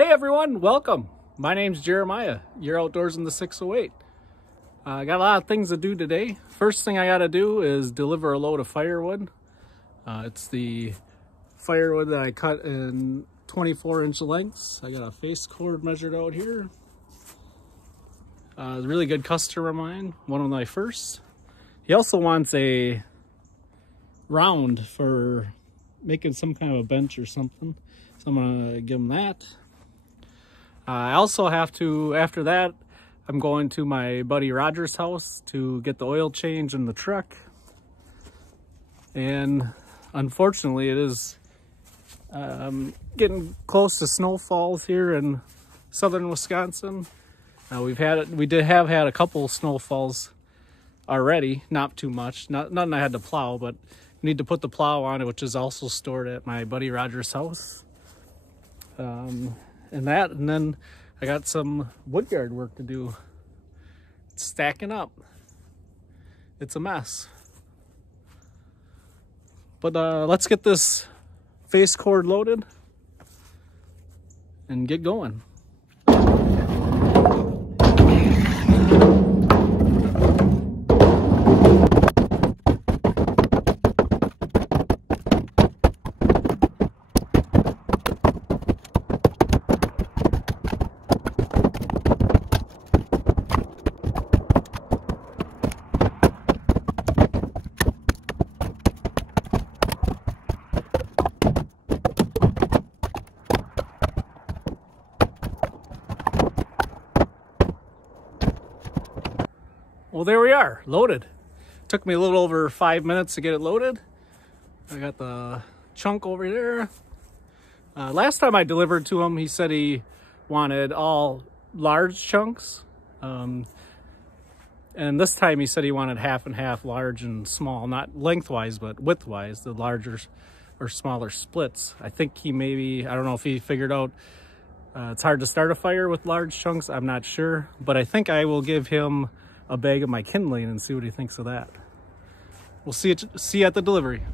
Hey everyone, welcome. My name's Jeremiah. You're outdoors in the 608. I got a lot of things to do today. First thing I gotta do is deliver a load of firewood. It's the firewood that I cut in 24-inch lengths. I got a face cord measured out here. A really good customer of mine, one of my first. He also wants a round for making some kind of a bench or something. So I'm gonna give him that. I also have to, after that, I'm going to my buddy Roger's house to get the oil change in the truck. And unfortunately it is getting close to snowfalls here in southern Wisconsin. We did have had a couple snowfalls already, not too much, nothing I had to plow, but I need to put the plow on it, which is also stored at my buddy Roger's house. And then I got some woodyard work to do. It's stacking up. It's a mess. But let's get this face cord loaded and get going. Well, there we are, loaded. Took me a little over 5 minutes to get it loaded. I got the chunk over there. Last time I delivered to him, he said he wanted all large chunks. And this time he said he wanted half and half, large and small, not lengthwise, but widthwise, the larger or smaller splits. I think he maybe, I don't know if he figured out it's hard to start a fire with large chunks. I'm not sure, but I think I will give him a bag of my kindling and see what he thinks of that. We'll see you at the delivery.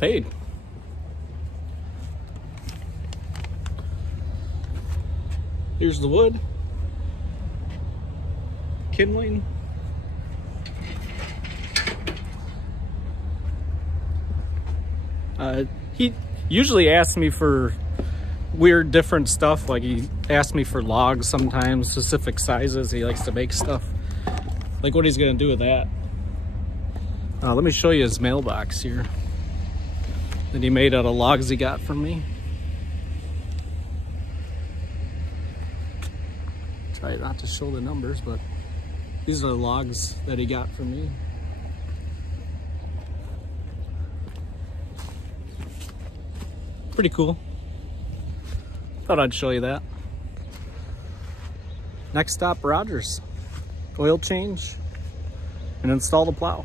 Paid. Here's the wood, kindling. He usually asks me for weird different stuff, like he asks me for logs sometimes, specific sizes. He likes to make stuff. Like what he's gonna do with that. Let me show you his mailbox here. that he made out of logs he got from me. Try not to show the numbers, but these are the logs that he got from me. Pretty cool. Thought I'd show you that. Next stop, Rogers. Oil change and install the plow.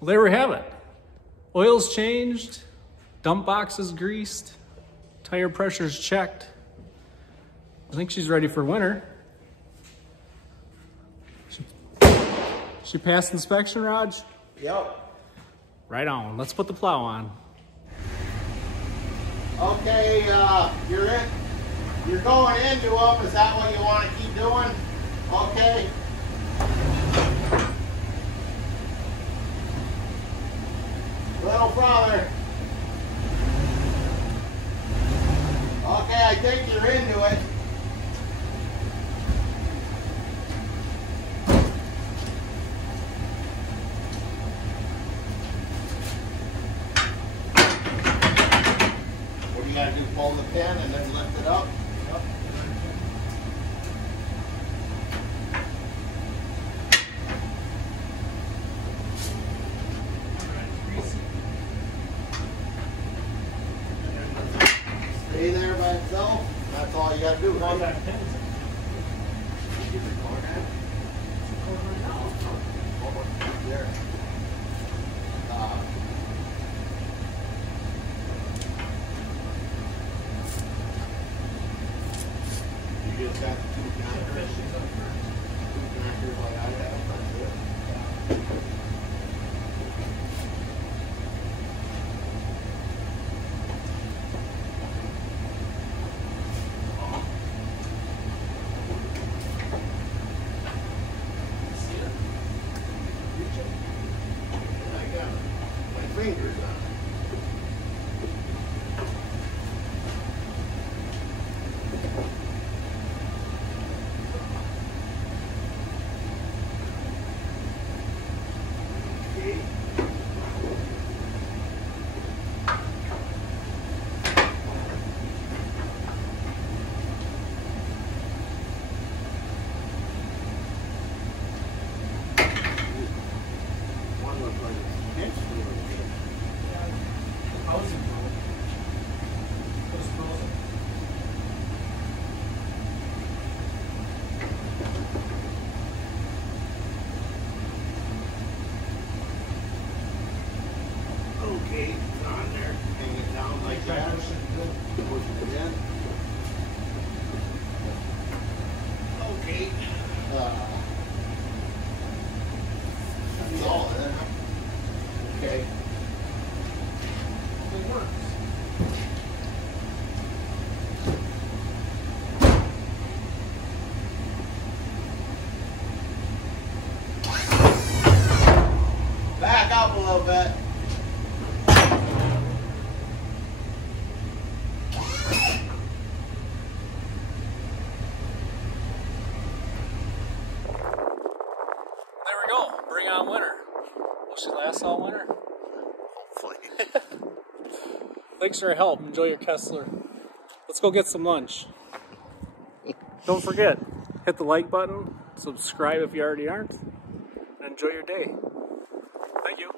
Well, there we have it. Oil's changed, dump box is greased, tire pressure's checked. I think she's ready for winter. She passed inspection, Raj? Yep. Right on. Let's put the plow on. Okay, you're going into them. Is that what you want to keep doing? Okay. Little further. Okay, I think you're into it. What do you gotta do? Pull the pin and then lift it up? Yep. Stay there by itself. That's all you gotta do, right? There. You just got two connectors. Two connectors like I have. That's it. I got my fingers on it. One looks like it's pinched a little bit. How is it frozen? It was frozen. Okay, it's on there. Hang it down like that. Push it in. Okay. That's all then. Okay. It works. Back up a little bit. There we go. Bring on winter. Will she last all winter? Hopefully. Thanks for your help. Enjoy your Kessler. Let's go get some lunch. Don't forget, hit the like button, subscribe if you already aren't, and enjoy your day. Thank you.